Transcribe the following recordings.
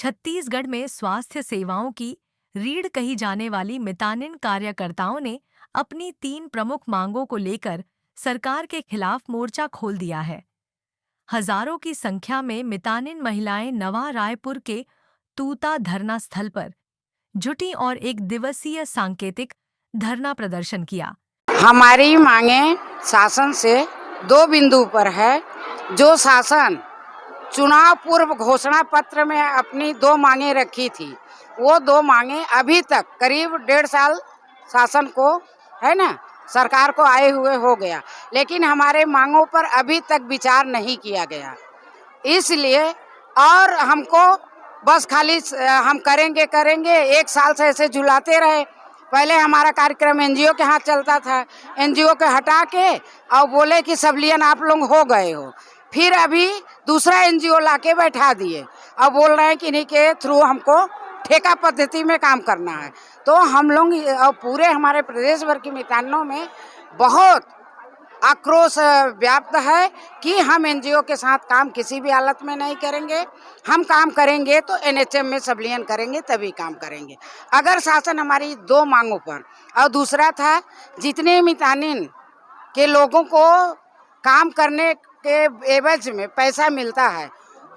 छत्तीसगढ़ में स्वास्थ्य सेवाओं की रीढ़ कही जाने वाली मितानिन कार्यकर्ताओं ने अपनी 3 प्रमुख मांगों को लेकर सरकार के खिलाफ मोर्चा खोल दिया है। हजारों की संख्या में मितानिन महिलाएं नवा रायपुर के तूता धरना स्थल पर जुटी और एक दिवसीय सांकेतिक धरना प्रदर्शन किया। हमारी मांगे शासन से 2 बिंदु पर है। जो शासन चुनाव पूर्व घोषणा पत्र में अपनी 2 मांगे रखी थी, वो 2 मांगे अभी तक करीब 1.5 साल शासन को है ना, सरकार को आए हुए हो गया, लेकिन हमारे मांगों पर अभी तक विचार नहीं किया गया। इसलिए और हमको बस खाली हम करेंगे 1 साल से ऐसे झुलाते रहे। पहले हमारा कार्यक्रम एनजीओ के हाथ चलता था, एनजीओ के हटा के और बोले कि सबलियन आप लोग हो गए हो। फिर अभी दूसरा एनजीओ लाके बैठा दिए और बोल रहे हैं कि इन्हीं के थ्रू हमको ठेका पद्धति में काम करना है। तो हम लोग और पूरे हमारे प्रदेश भर की मितानिनों में बहुत आक्रोश व्याप्त है कि हम एनजीओ के साथ काम किसी भी हालत में नहीं करेंगे। हम काम करेंगे तो एनएचएम में सबलियन करेंगे, तभी काम करेंगे। अगर शासन हमारी 2 मांगों पर, और दूसरा था जितने मितानिन के लोगों को काम करने के एवज में पैसा मिलता है,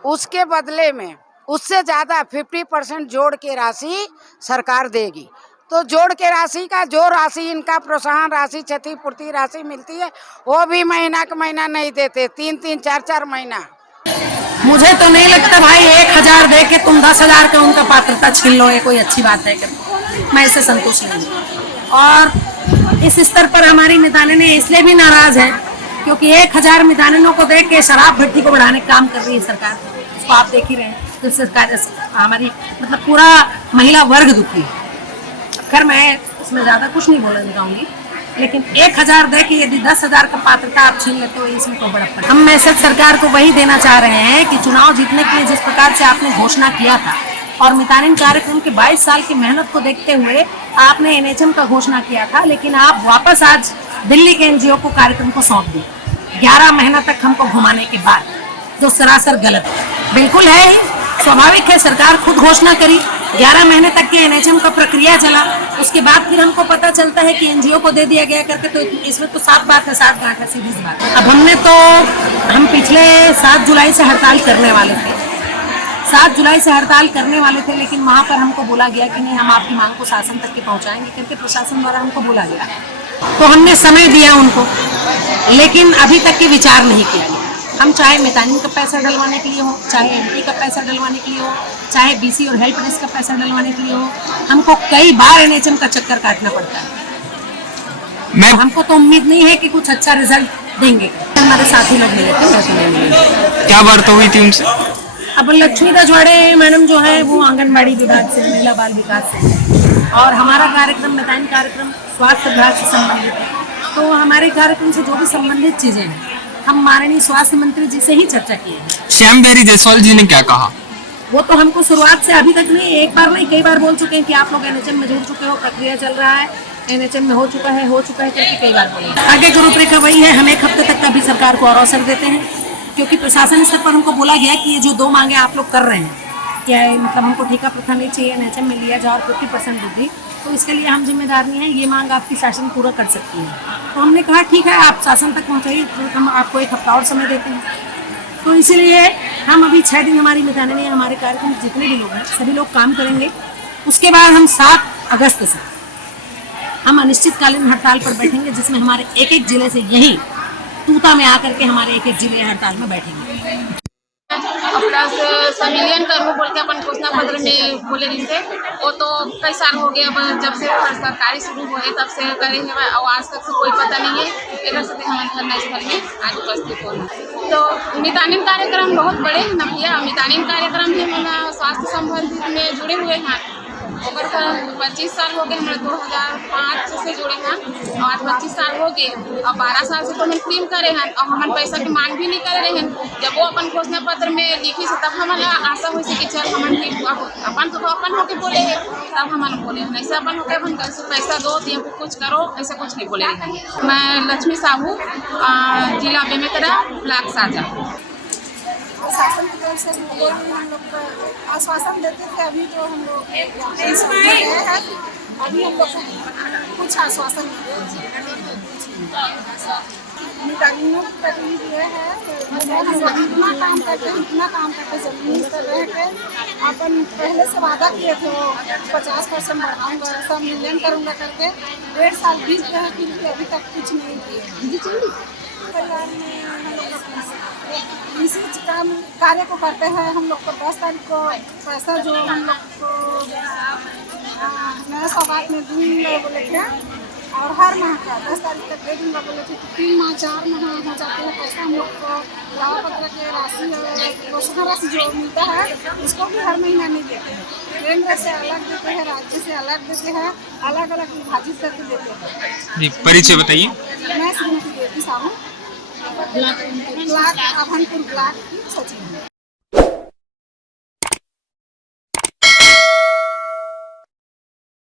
उसके बदले में उससे ज़्यादा 50% जोड़ के राशि सरकार देगी। तो जोड़ के राशि का जो राशि इनका प्रोत्साहन राशि, क्षतिपूर्ति राशि मिलती है, वो भी महीना का महीना नहीं देते, 3-3, 4-4 महीना। मुझे तो नहीं लगता भाई 1,000 दे के तुम 10,000 का उनका पात्रता छीन लो, ये कोई अच्छी बात है कि मैं इससे संतुष्ट नहीं हूँ। और इस स्तर पर हमारी मितानिनें इसलिए भी नाराज है क्योंकि 1,000 मितानिनों को देख के शराब भट्टी को बढ़ाने का काम कर रही है सरकार। उसको आप देख ही रहे हैं। तो सरकार हमारी मतलब पूरा महिला वर्ग दुखी है। खैर मैं इसमें ज़्यादा कुछ नहीं बोलना चाहूँगी, लेकिन 1,000 दे के यदि 10,000 का पात्रता आप छीन लेते हो, इसमें तो बड़ा फर्क। हम मैसेज सरकार को वही देना चाह रहे हैं कि चुनाव जीतने के लिए जिस प्रकार से आपने घोषणा किया था और मितानिन कार्यक्रम के 22 साल की मेहनत को देखते हुए आपने एनएचएम का घोषणा किया था, लेकिन आप वापस आज दिल्ली के एनजीओ को कार्यक्रम को सौंप दिए 11 महीना तक हमको घुमाने के बाद, जो सरासर गलत है। बिल्कुल है ही स्वाभाविक है, सरकार खुद घोषणा करी, 11 महीने तक के एनएचएम का प्रक्रिया चला, उसके बाद फिर हमको पता चलता है कि एनजीओ को दे दिया गया करके। तो इसमें तो साफ बात है, साफ गांठ है, सीधी सी बात है। अब हम पिछले 7 जुलाई से हड़ताल करने वाले थे, 7 जुलाई से हड़ताल करने वाले थे, लेकिन वहाँ पर हमको बोला गया कि नहीं, हम आपकी मांग को शासन तक के पहुँचाएंगे करके प्रशासन द्वारा हमको बोला गया। तो हमने समय दिया उनको, लेकिन अभी तक के विचार नहीं किया गया। हम चाहे मितानिन का पैसा डलवाने के लिए हो, चाहे एमपी का पैसा डलवाने के लिए हो, चाहे बीसी और हेल्प डेस्क का पैसा डलवाने के लिए हो, हमको कई बार एनएचएम का चक्कर काटना पड़ता है। हमको तो उम्मीद नहीं है कि कुछ अच्छा रिजल्ट देंगे। हमारे साथी लोग मिले थे, क्या वार्ता हुई थी उनसे? अब लक्ष्मी रजवाड़े मैडम जो है वो आंगनबाड़ी विभाग से, महिला बाल विकास से, और हमारा कार्यक्रम मितानिन कार्यक्रम स्वास्थ्य विभाग से संबंधित है। तो हमारे कार्यक्रम से जो भी संबंधित चीजें हैं, हम माननीय स्वास्थ्य मंत्री जी से ही चर्चा किए हैं। श्यामबिहारी जायसवाल जी ने क्या कहा? वो तो हमको शुरुआत से अभी तक नहीं, एक बार नहीं कई बार बोल चुके हैं कि आप लोग एनएचएम में जुड़ चुके हो, प्रक्रिया चल रहा है, एनएचएम में हो चुका है करके कई बार बोले। आगे की रूपरेखा वही है, हम 1 हफ्ते तक का भी सरकार को और अवसर देते हैं, क्योंकि प्रशासन स्तर पर हमको बोला गया कि ये जो 2 मांगे आप लोग कर रहे हैं, क्या है मतलब हमको ठेका प्रथा नहीं चाहिए, एनएचएम में लिया जाए और 50% वृद्धि, तो इसके लिए हम जिम्मेदार नहीं है, ये मांग आपकी शासन पूरा कर सकती है। तो हमने कहा ठीक है, आप शासन तक पहुँचाइए, तो हम आपको 1 हफ्ता और समय देते हैं। तो इसीलिए हम अभी 6 दिन हमारी मितानिनें, हमारे कार्यक्रम जितने भी लोग हैं सभी लोग काम करेंगे। उसके बाद हम 7 अगस्त से हम अनिश्चितकालीन हड़ताल पर बैठेंगे, जिसमें हमारे एक जिले से यही तूता में आकर के हमारे एक जिले हड़ताल में बैठेंगे। अपना संविलियन करूँ बोल के अपन घोषणा पत्र में बोले रही थे, वो तो कई साल हो गए। अब जब से सरकारी शुरू हुए तब से करेंगे और आज तक से कोई पता नहीं है। इधर से हम धरना स्थल में आज उपस्थित हो। तो मितानिन कार्यक्रम बहुत बड़े हैं ना भैया, मितानिन कार्यक्रम भी स्वास्थ्य संबंधित में जुड़े हुए हैं। 25 साल हो गए, हमारे 2005 से जुड़े हैं और आज 25 साल हो गए और 12 साल से तो हम क्लेम करे हैं और हम पैसा की मांग भी नहीं कर रहे हैं। जब वो अपन घोषणा पत्र में लिखी से तब हमारा आशा हुई कि चल हम अपन तो अपन होके बोले हैं, तब हमारे बोले हैं ऐसे अपन होके अपन पैसा दो दिए कुछ करो, ऐसा कुछ नहीं बोले हैं। मैं लक्ष्मी साहू, जिला बेमेतरा, ब्लॉक साजा। और शासन की तरफ से ये भी हम लोग को आश्वासन देते थे। अभी तो हम लोग गए हैं, अभी हम लोग को कुछ आश्वासन मितानियों की तकलीफ ये है कि हम लोग इतना काम करते जमीन पर रह के अपन पहले से वादा किए थे 50% बढ़ाऊंगा, सब मिलियन करूंगा करके 1.5 साल बीत गए, फिर भी अभी तक कुछ नहीं किए। परिवार में हम लोग इसी काम कार्य को करते हैं। हम लोग को 10 तारीख को पैसा जो हम लोग को नया सौगात में दूंगा बोले थे, और हर माह का 10 तारीख तक दे दूंगा बोले थे। 3 माह 4 माह हो जाते हैं, पैसा हम लोग को दावा पत्र के राशि और घोषणा राशि जो मिलता है उसको भी हर महीना नहीं देते हैं। केंद्र से अलग देते हैं, राज्य से अलग देते हैं, अलग अलग विभाजित करके देते हैं। जी परिचय बताइए। मैं श्रीमती देवी साहू, ब्लॉक अभनपुर ब्लॉक की सचिव हूँ।